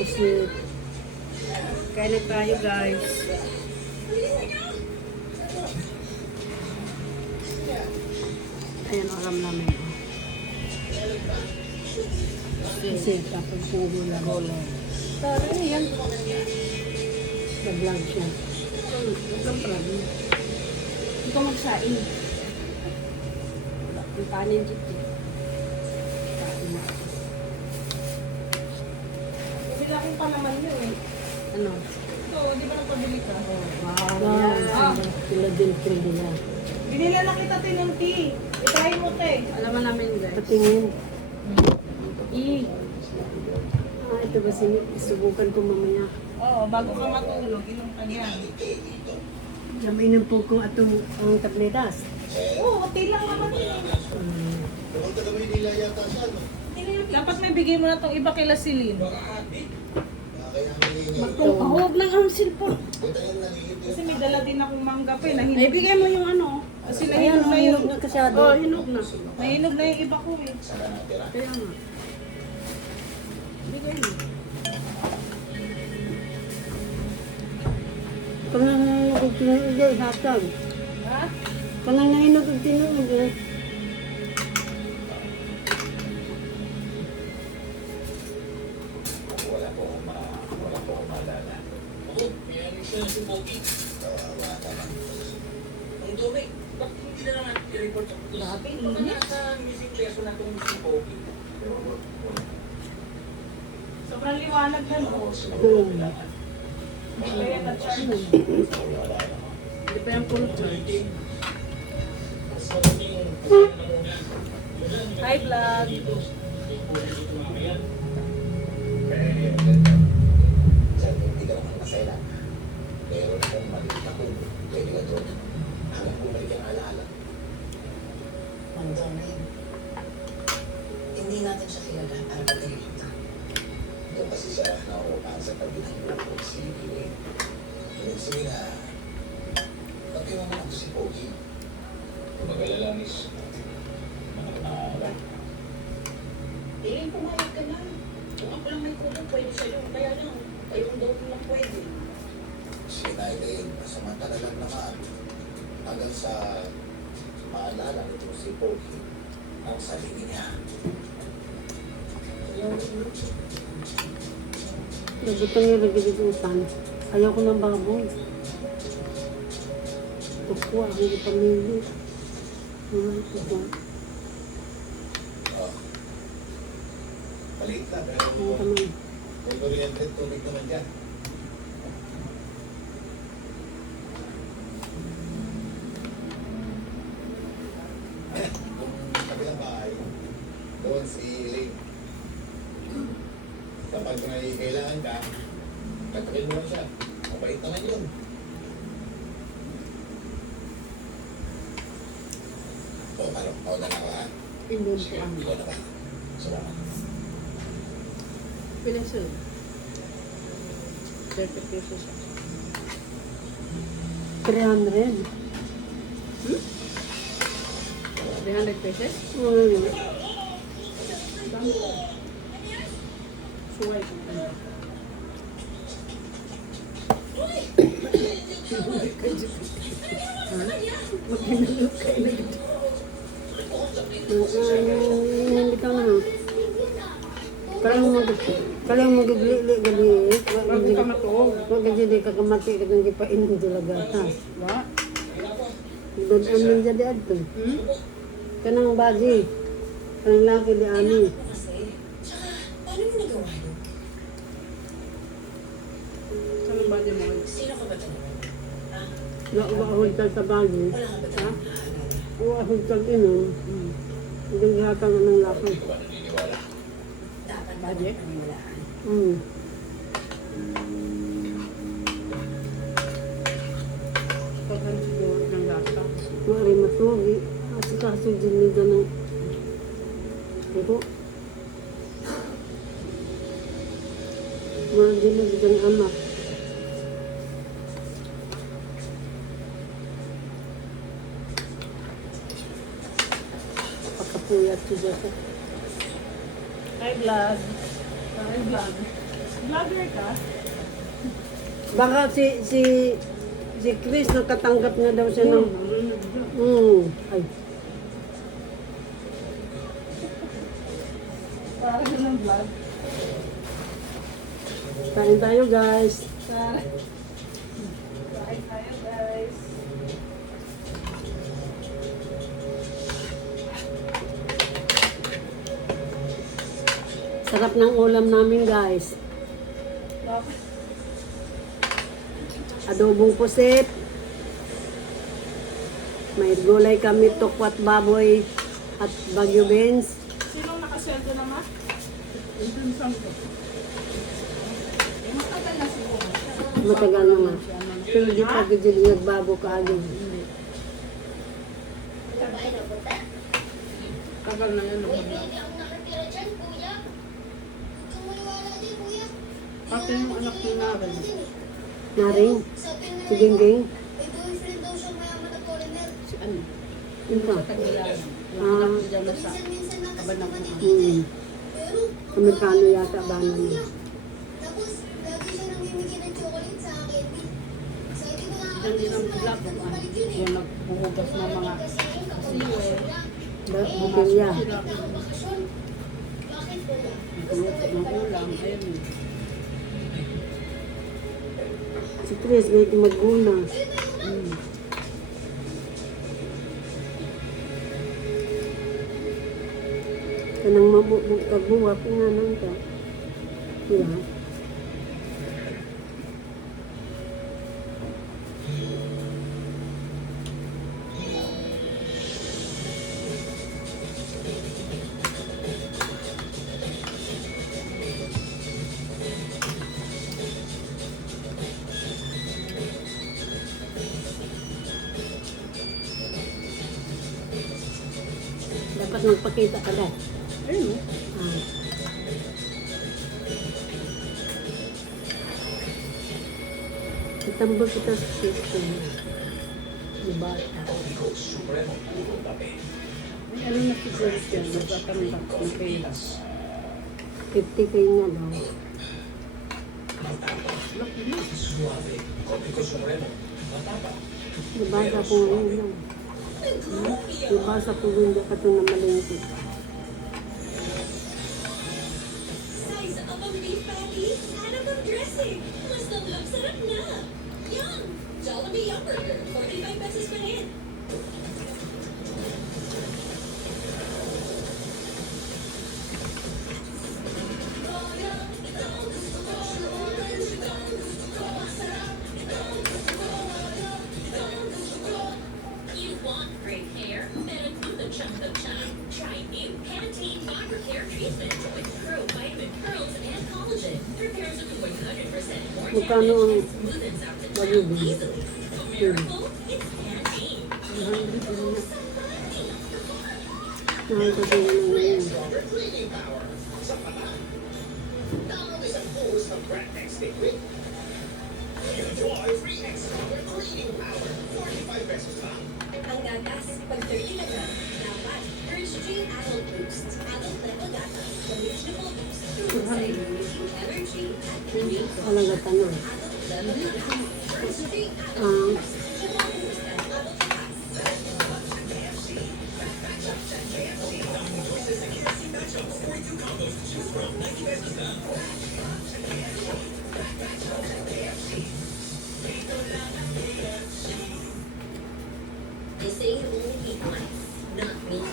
Kasi, kain na tayo guys. Ayan, alam namin. Kasi, tapos yung gulay. Tara na yan. Nag-vlog siya. Huwag kang prado. Hindi ka magsain. Yung kanin dito. Kain na. Bila ko pa naman yun eh. Ano? Ito, di ba nagpabili ka? Wow, yan. Sila din nila. Binila na kita ng tea. Itahin mo te. Alam mo namin guys. Patingin. Ito ba subukan ko mamaya. Oo, bago ka matulog, inom ka niyan. Naminom po ko atong ang tabletas. Oo, tea lang naman yun. Dapat may bigay mo na itong iba kay Lasilin. Huwag lang ang cellphone. Kasi may dala din akong mangga pa eh. Naibigay mo yung ano. Kasi Ayan, nahinog na hinog yun. na kasyado. Hinog na. Nahinog na yung iba ko eh. Kaya nga. Bigay mo. Kanang nahinog ang tinuod, hashtag. Ha? Kanang nahinog ang tinuod. Ang dumi, bakit hindi na naman i-report sa pulis? Grabe, Baka init. nasa missing person na itong missing Pogi. Sobrang liwanag na no. Kaya na-charge. Hindi pa yung full charge. Hi vlog. Hindi ka naman masaya. Pero kung maliit ako, pwede ka doon. Hanggang bumalik ang alaala. Ang dami. Hindi natin siya kilala para patayin kita. Doon kasi siya nauupahan sa tabi ng grupo si Elaine. Yung sabi na, pati naman ako si Pogi. Kung mag-alala, miss, nakakaalam. Elaine, pumayag ka na. Kung ako lang may kubo, pwede sa'yo. Kaya lang, kayong daw lang pwede. Sige na, Elaine, samantala lang naman. Hanggang sa maalala nito si Pogi ang sarili niya. Nagutang yung nagigitutan. Ayaw ko ng baboy. Tukwa, hindi pamili. Tukwa. Oh. Maliit na, pero Ano naman? may oriented tubig naman dyan. Kung kabilang bahay, doon si Elaine. Kapag may kailangan ka, katakin mo lang siya. Mabait naman yun. O, parang ako na lang ha. Indon Sige, po ang ikaw na ba? Salamat. Pilang sir? 30 pesos. 300. 300 pesos? Suway ko pa. Maghinalok kayo na dito. Bitaw na. Kalang magigli gali. Bago ka matuog. Wag ka jadi kakamati ka nang gipainom talaga ta. Wa? Doon amin jadi adto. Kanang baji. Kanang laki di ani. Kasi, tsaka, paano mo nagawa yun? Saan ba din mo? Sino ka ba talaga? Ha? Waahon ka sa baji. Wala ka ba talaga? Waahon ka inom. Hindi hata nga ng laki. Hindi ka ba naniniwala? Dapat ba Budget? paniwalaan? Paghan siguro ng lasa. Mari matugi. Kasi kaso din nito ng... Ito. Mari din nito ng anak. Pagkapuyat siya sa... Hi vlog. Hi vlog. Vlogger ka? Baka si Chris nakatanggap na daw siya ng... Ay, Para ka ng vlog. kain tayo guys. Kain tayo guys. Sarap ng ulam namin guys. Adobong pusit. May gulay kami, tokwat baboy at bagyo beans. Sinong nakasweldo naman? Yung sangko. Matagal na siguro. Matagal na nga. Pero di pa gudyo nagbabo ka agad. Tagal na yan. Uy, hindi ako nakatira dyan, kuya. Huwag kang maniwala din, kuya. Pati yung anak ni Naren. Naring, Sabi na si Gingging. may boyfriend daw siyang mayaman na foreigner. Si ano? Ito. Tagilan. Ah, Minsan-minsan lang kasi Kabanang naman mga. dito. Pero, Amerikano yata ba kuya. naman? Tapos, lagi siya namimigay ng chocolate sa akin. Excited na nga ako Hindi kasi ng malapit vlog. na bumalik yun eh. Yung nagbuhugas ng mga Kasi yun, kapag siwe. bakasyon lang. Butilya. Bakit na ako bakasyon? Bakit kuya? Gusto Tuluto mo ng ulam. Ayun. Si Chris, may maguna. Kanang mabubuwa ko nga nang ka. Diba? Dapat magpakita ka dahil. Ayun. Ah. Itambol kita sa system. Di bata. Código Supremo Puro Kape. May ano na si Grace yan. Nagtatanggap ng kaya. 50 kayo nga daw. Laki na. Suave. Código Supremo. Matapa. Nabasa ko ngayon lang. Nabasa ko hindi ka ito na malingkit. Size of a beef patty, hanap of dressing. Mas lamang sarap na. Yum! Jollibee Yum Burger, 45 pesos pa rin. You want great hair? Then do the chunk of shine. Try new Pantene Fiber Care Treatment with Pro Vitamin Curls and Collagen. Repairs up to 100% more Magkano damage ang and smoothens out the value down ba? easily. A miracle? It's Pantene. Mahal kasi yun ngayon. Stronger cleaning power. Sa pata. Down isang buhos ng Brand X Liquid. Enjoy free X Stronger cleaning power. 45 pesos lang. Ang gatas, pag 30 ka na, dapat Urge G Adult Boost. Adult level gatas, the vegetable boost. Tulong sa immunity, energy, at immune. Talaga tanong. Adult level gatas. Urge G Adult Ah, vegetable boost at adult gatas. They say you only eat once, not me. No.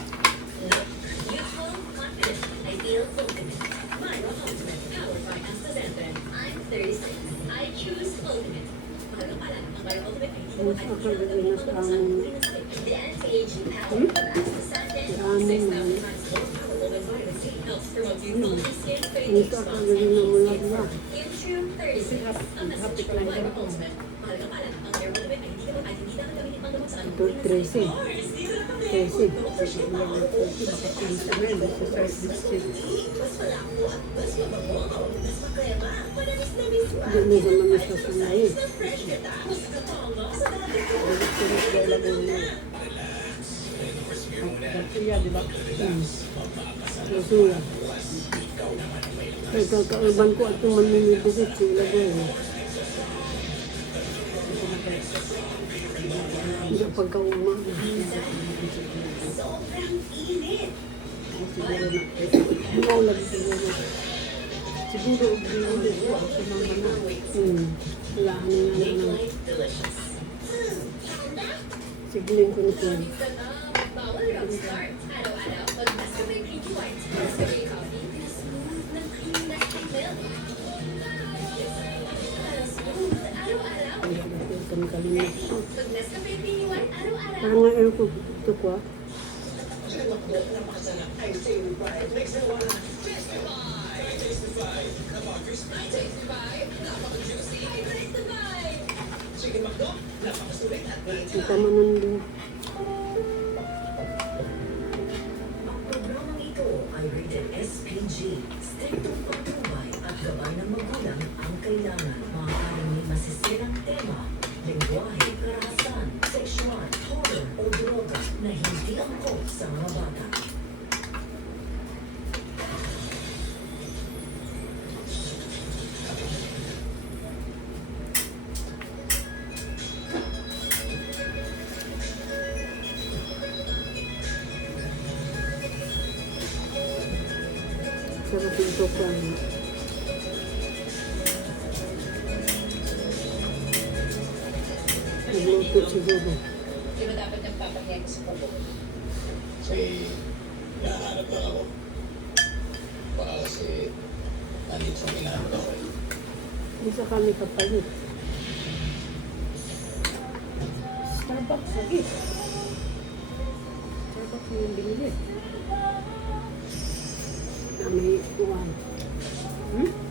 Youthful, confident, I feel ultimate. Myra Ultimate, powered by Astaxanthin. I'm 36. I choose ultimate. Mahal ka pala, ang Myra Ultimate ay hindi mo mas kahit ako hindi gawin na sa amin. The anti-aging power of Astaxanthin, Sa amin 6,000 man. times more powerful than vitamin C, helps promote youthful skin, fade, Gusto ako gawin na mula ba? in June 36, a message from Myra Ultimate. Mahal ka pala, ang Myra Ultimate ay hindi naman kahit hindi dapat gamitin pang gamot sa Ito, 13. 13. Pinsa na yun. Sa size 16. Mas malabo at mas mabango. Mas makrema. Manamis na mismo. Hindi na sa mamis na sanay. Mas fresh ka ta. Mas katongo sa dati ko. Garcia, di ba? Susuya. Kaya kakaiban ko at maninibisit sila ko eh. Hindi pagkauma. Sobrang init. Siguro na. Maulag siguro. Siguro hindi ko ako naman na. Wala ano nga Make na. life delicious. Sigling ko nito. Bawal rock start. Araw-araw, pag Nescafe Creamy White, Nescafe Coffee, smooth ng cream Nescafe milk. Para smooth, araw-araw. Kami kalimut. Pag Nescafe Creamy White, araw-araw. Parang nga air ko ito ko ah. Ang kamanan din. Ang programang ito ay rated SPG. Striktong patnubay at gabay ng magulang ang kailangan. Maaaring may masisirang tema, lengguwahe, karahasan, sexual, horror o droga na hindi angkop sa mga bata. Sarap yung sopa. Nagluto siguro. Di ba dapat nagpapahiya sa pupo? Kasi nahanap lang ako. Baka kasi nandito sa minahanap ako eh. Hindi sa kami kapalit. Starbucks lagi. Starbucks yung binili. Na may uwan.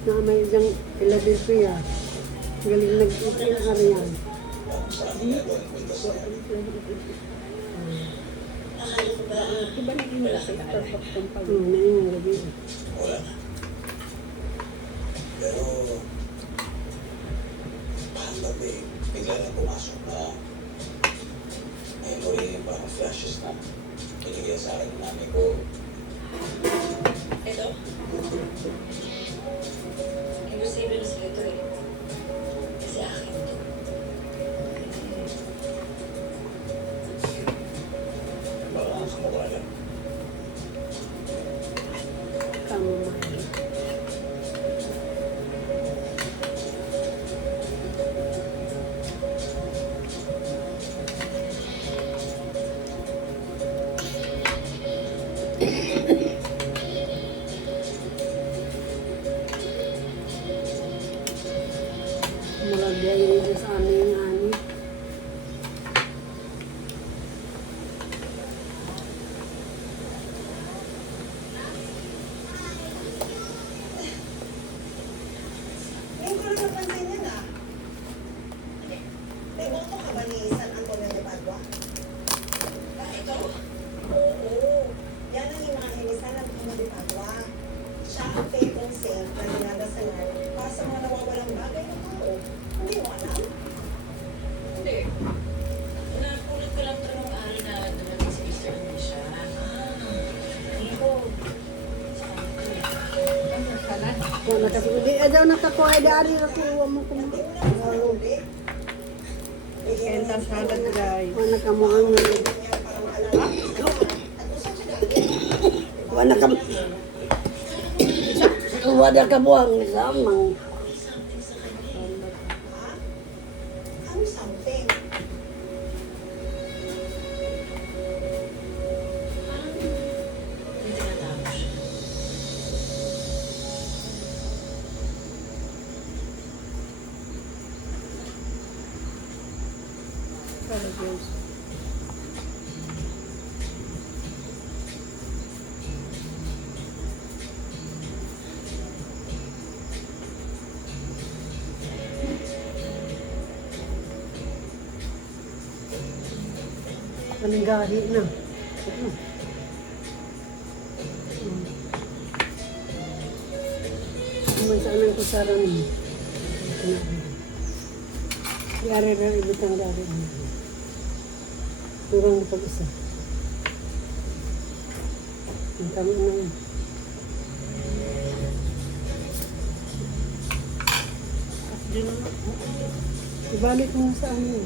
Na may isang Philadelphia. Galing nag-itin ang ariyan. Parang sa akin na doon punta sa Iba na yung malaki Starbucks ang pag. Na yung gabi. wala na. Pero parang ba't bigla na pumasok na memory, parang flashes na binigyan sa akin ng nanay ko. Ito? Imposible na sila ito eh. Kasi akin ito. Parang sa mukha lang. Kamay. Malagay yun sa aming ani. Ngayon ko rin napansin yun ah. May boto ka ba ni San Antonio de Padua? Ito? Oo. Yan ang yung mga hinisan ng Pino de Padua. Siya ang faithful saint na dinadasalan para sa mga nawawalang bagay ng tao. Hindi mo alam? Hindi. Napulot ko lang ito nung ari na dumating si Mr. Anisha. Hindi ko. Wala kasi, hindi, daw nakakuha, dari nakuha mo kung Hindi mo naman sa huli. Kentas halad guys. wala ka mo ang Ganyan para maalala. At usan siya dati. wala ka wala ka buwang samang. Ha? Ano something? May tinatapos siya. Para guys. Kaming gahi na. Kuman saan ang kusaran mo? Yari na ibig ang gahi mo. Turang mo pag-isa. Ang tama na yun. Ibalik mo sa ano.